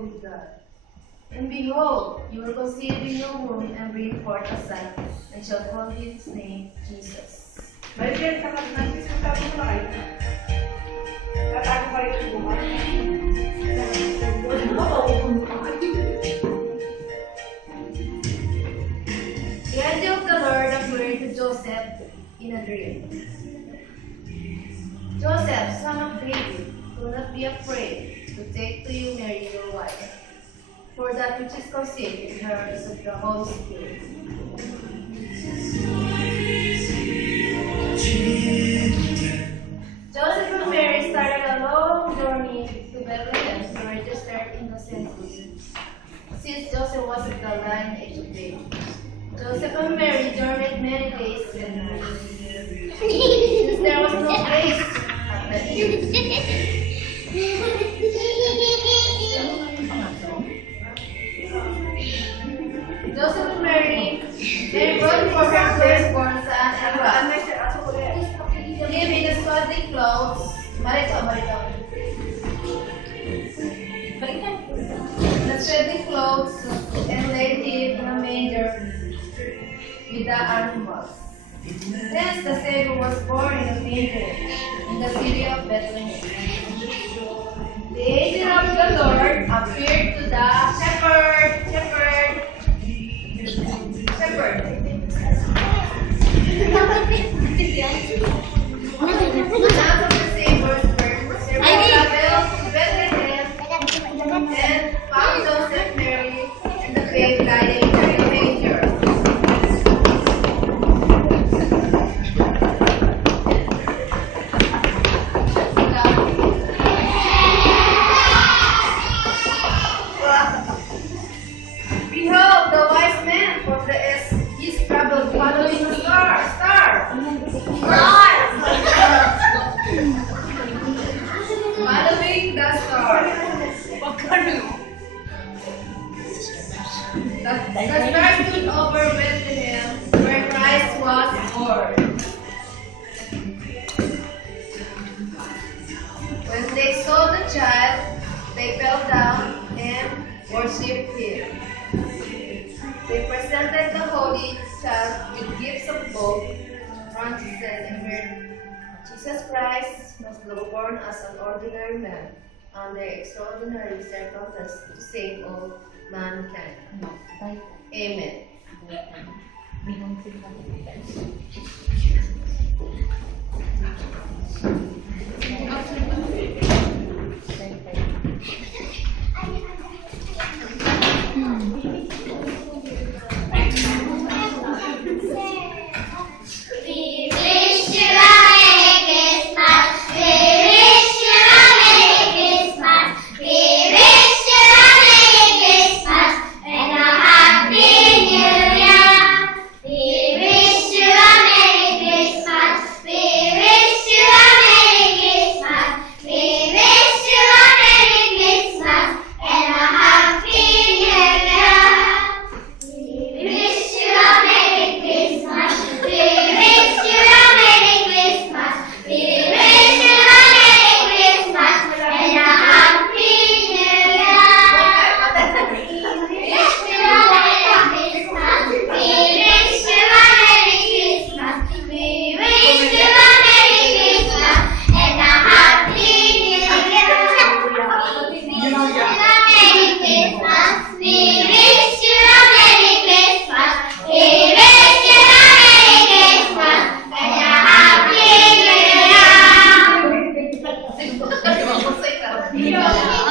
with God. And behold, you will conceive in your womb and bring forth a son, and shall call his name Jesus. Balikan sa nagsisunta mo na kayo. Tatago kayo sa buhay. The angel of the Lord appeared to Joseph in a dream. Joseph, son of David, do not be afraid to take to you Mary your wife, for that which is conceived in her is of the Holy Spirit. Joseph and Mary started a long journey to Bethlehem to register in the census, since Joseph was of the line age of age. Joseph and Mary journeyed many days and nights, since there was no place at Bethlehem. Joseph and Mary, they brought for her firstborn son and gave him the swaddling clothes, the swaddling clothes, and laid him in a manger with the animals. Thence the Savior was born in a manger in the city of Bethlehem. The angel of the Lord appeared to the shepherd. Now the Savior's birth, they traveled to Bethlehem and found Joseph, Mary, and the babe lying in the manger. Behold, the wise men from the east traveled following the star. Following the star. The star stood over Bethlehem, where Christ was born. When they saw the child, they fell down and worshipped him. They presented the holy child with gifts of gold, frankincense, and myrrh. Jesus Christ was born as an ordinary man under extraordinary circumstances to save all mankind. Amen.